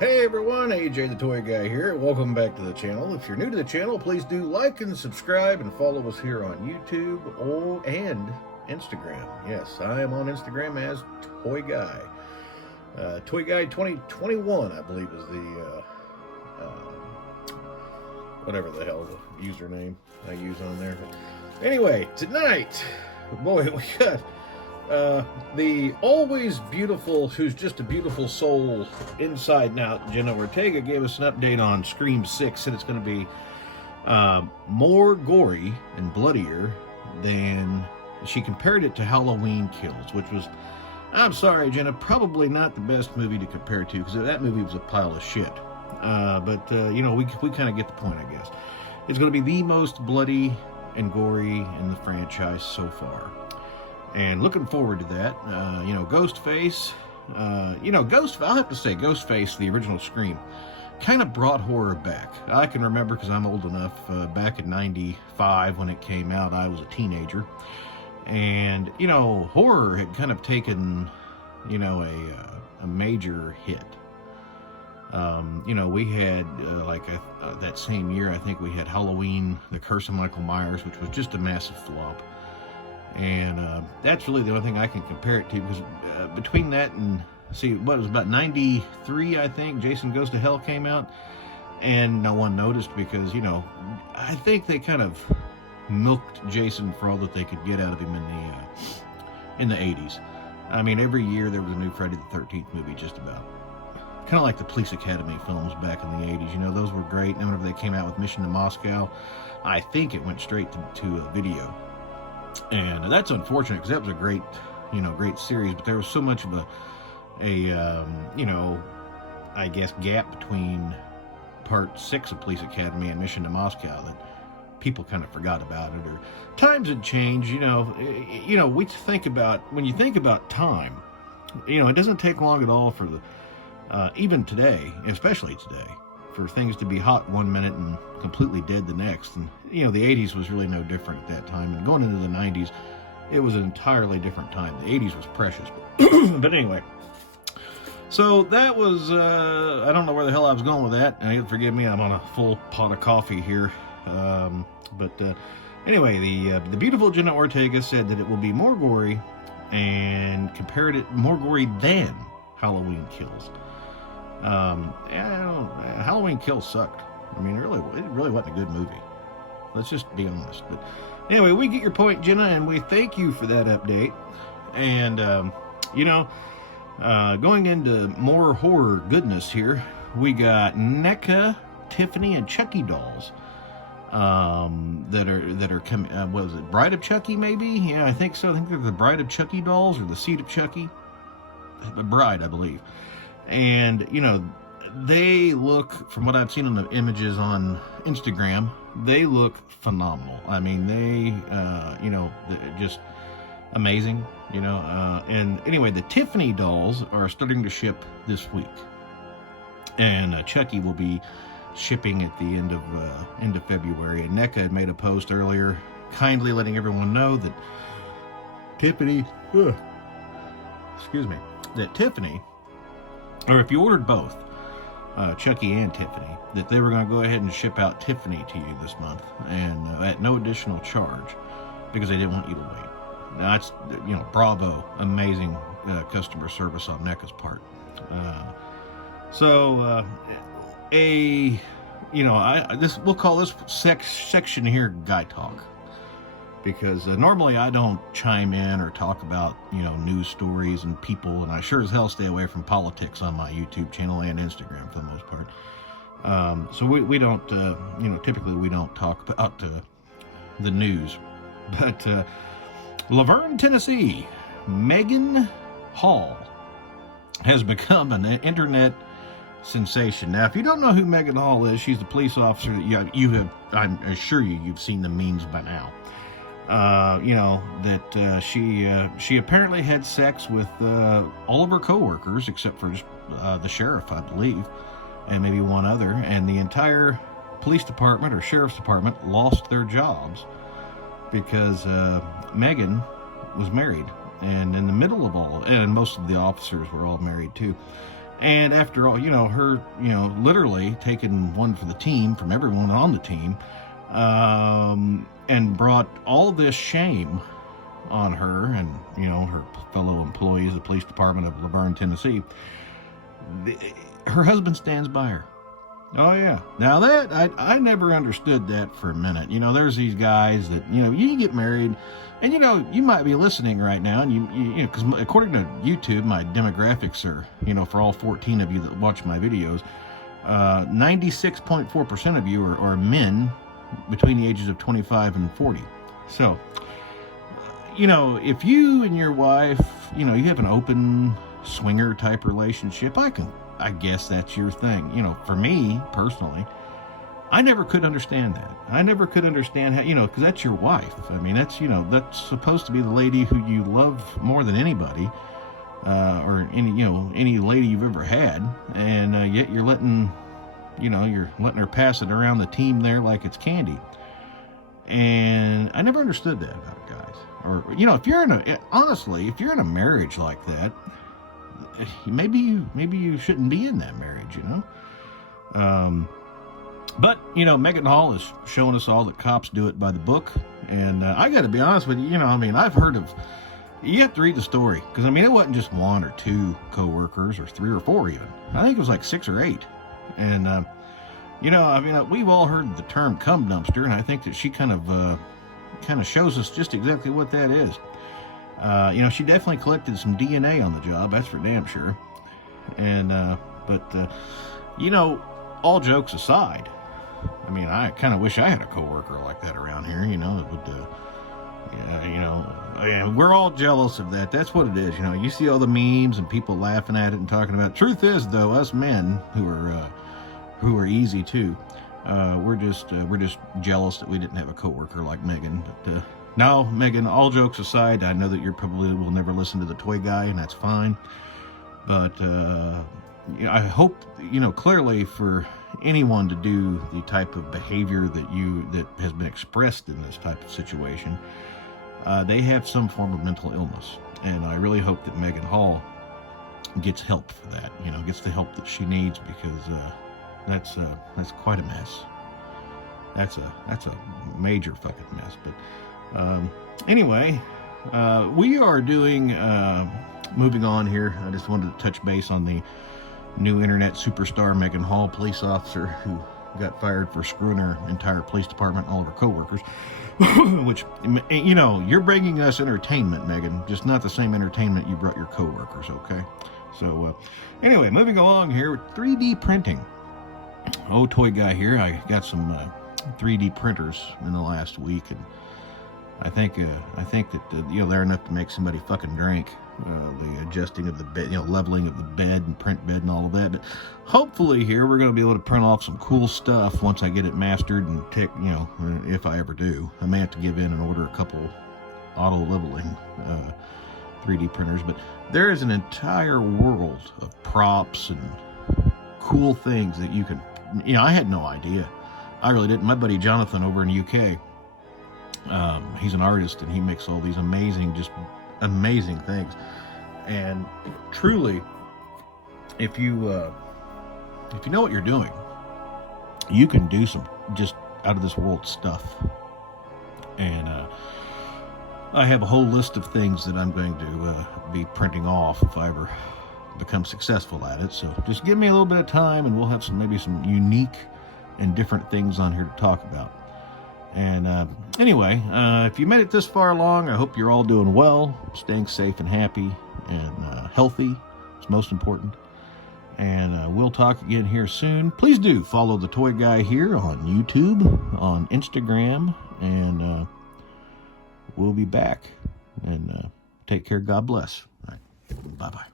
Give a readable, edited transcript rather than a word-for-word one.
Hey everyone, AJ the Toy Guy here. Welcome back to the channel. If you're new to the channel, please do like and subscribe and follow us here on YouTube and Instagram. Yes, I am on Instagram as Toy Guy. Toy Guy 2021, I believe, is the whatever the hell the username I use on there. Anyway, tonight, boy, we got the always beautiful, who's just a beautiful soul inside and out, Jenna Ortega gave us an update on Scream 6, said it's going to be more gory and bloodier than, she compared it to Halloween Kills, which was, I'm sorry, Jenna, probably not the best movie to compare to, because that movie was a pile of shit. You know, we kind of get the point, I guess. It's going to be the most bloody and gory in the franchise so far. And looking forward to that. You know, Ghostface, I'll have to say, Ghostface, the original Scream, kind of brought horror back. I can remember, because I'm old enough, back in '95 when it came out, I was a teenager. And, you know, horror had kind of taken, you know, a major hit. You know, we had, that same year, I think we had Halloween, The Curse of Michael Myers, which was just a massive flop. And that's really the only thing I can compare it to, because between that and, see, what, it was about 93, I think, Jason Goes to Hell came out, and no one noticed because, you know, I think they kind of milked Jason for all that they could get out of him in the 80s. I mean, every year there was a new Friday the 13th movie, just about. Kind of like the Police Academy films back in the 80s. You know, those were great. And whenever they came out with Mission to Moscow, I think it went straight to a video. And that's unfortunate, because that was a great, you know, great series, but there was so much of you know, I guess gap between part 6 of Police Academy and Mission to Moscow that people kind of forgot about it, or times had changed. You know, we think about, when you think about time, you know, it doesn't take long at all for the, even today, especially today, for things to be hot one minute and completely dead the next. And, you know, the 80s was really no different at that time. And going into the 90s, it was an entirely different time. The 80s was precious. But anyway, so that was, I don't know where the hell I was going with that. Forgive me, I'm on a full pot of coffee here. Anyway, the beautiful Jenna Ortega said that it will be more gory, and compared it more gory than Halloween Kills. Halloween Kills sucked. I mean, it really wasn't a good movie. Let's just be honest. But anyway, we get your point, Jenna, and we thank you for that update. And, you know, going into more horror goodness here, we got Neca, Tiffany, and Chucky dolls that are coming. What was it, Bride of Chucky, maybe? Yeah, I think so. I think they're the Bride of Chucky dolls, or the Seed of Chucky. The Bride, I believe. And, you know, they look, from what I've seen on the images on Instagram, they look phenomenal. I mean, they, you know, just amazing, you know. And anyway, the Tiffany dolls are starting to ship this week. And Chucky will be shipping at the end of February. And NECA had made a post earlier, kindly letting everyone know that Tiffany, or if you ordered both, Chucky and Tiffany, that they were going to go ahead and ship out Tiffany to you this month, and at no additional charge, because they didn't want you to wait. Now, that's, you know, bravo, amazing customer service on NECA's part. You know, we'll call this section here Guy Talk, because normally I don't chime in or talk about, you know, news stories and people, and I sure as hell stay away from politics on my YouTube channel and Instagram for the most part. So we don't, you know, typically we don't talk about the news. But Laverne, Tennessee, Megan Hall has become an internet sensation. Now, if you don't know who Megan Hall is, she's the police officer that you have, I'm assure you've seen the memes by now. You know, that she apparently had sex with all of her co-workers, except for the sheriff, I believe, and maybe one other, and the entire police department or sheriff's department lost their jobs because Megan was married, and in the middle of all, and most of the officers were all married too, And after all, her, literally taking one for the team from everyone on the team, and brought all this shame on her and, her fellow employees of the police department of Laverne, Tennessee. Her husband stands by her. Oh, yeah. Now that, I never understood that for a minute. There's these guys that, you get married, and, you might be listening right now, and because according to YouTube, my demographics are, for all 14 of you that watch my videos, 96.4% of you are men between the ages of 25 and 40. So, if you and your wife, you have an open swinger type relationship, I guess that's your thing. For me personally, I never could understand that. I never could understand how, because that's your wife. I mean, that's supposed to be the lady who you love more than anybody, or any lady you've ever had, and yet you're letting her pass it around the team there like it's candy. And I never understood that about guys. Or, if you're in a marriage like that, maybe you shouldn't be in that marriage, But, Megan Hall is showing us all that cops do it by the book. And I got to be honest with you, I've heard of, you have to read the story. Because, it wasn't just one or two co-workers or three or four even. I think it was like 6 or 8. And, we've all heard the term cum dumpster. And I think that she kind of shows us just exactly what that is. She definitely collected some DNA on the job. That's for damn sure. And, all jokes aside, I kind of wish I had a coworker like that around here, that would, we're all jealous of that. That's what it is. You see all the memes and people laughing at it and talking about it. Truth is, though, us men who are easy too, we're just jealous that we didn't have a coworker like Megan. But, no, Megan, all jokes aside, I know that you probably will never listen to the toy guy, and that's fine. But, I hope, clearly for anyone to do the type of behavior that has been expressed in this type of situation, they have some form of mental illness. And I really hope that Megan Hall gets help for that, gets the help that she needs, because that's quite a mess. That's a major fucking mess. But anyway, we are doing, moving on here. I just wanted to touch base on the new internet superstar Megan Hall, police officer who got fired for screwing her entire police department and all of her coworkers. Which, you're bringing us entertainment, Megan, just not the same entertainment you brought your coworkers, okay? So, anyway, moving along here with 3D printing. Oh, toy guy here, I got some 3D printers in the last week, and I think that they're enough to make somebody fucking drink. The adjusting of the bed, leveling of the bed and print bed and all of that. But hopefully here we're going to be able to print off some cool stuff once I get it mastered and if I ever do. I may have to give in and order a couple auto leveling 3D printers. But there is an entire world of props and cool things that you can, I had no idea. I really didn't. My buddy Jonathan over in the UK, he's an artist and he makes all these amazing things. And truly, if you know what you're doing, you can do some just out of this world stuff. And I have a whole list of things that I'm going to be printing off if I ever become successful at it. So just give me a little bit of time and we'll have maybe some unique and different things on here to talk about. And anyway, if you made it this far along, I hope you're all doing well, staying safe and happy and healthy. It's most important. And we'll talk again here soon. Please do follow the toy guy here on YouTube, on Instagram, and we'll be back. And take care. God bless. All right. Bye-bye.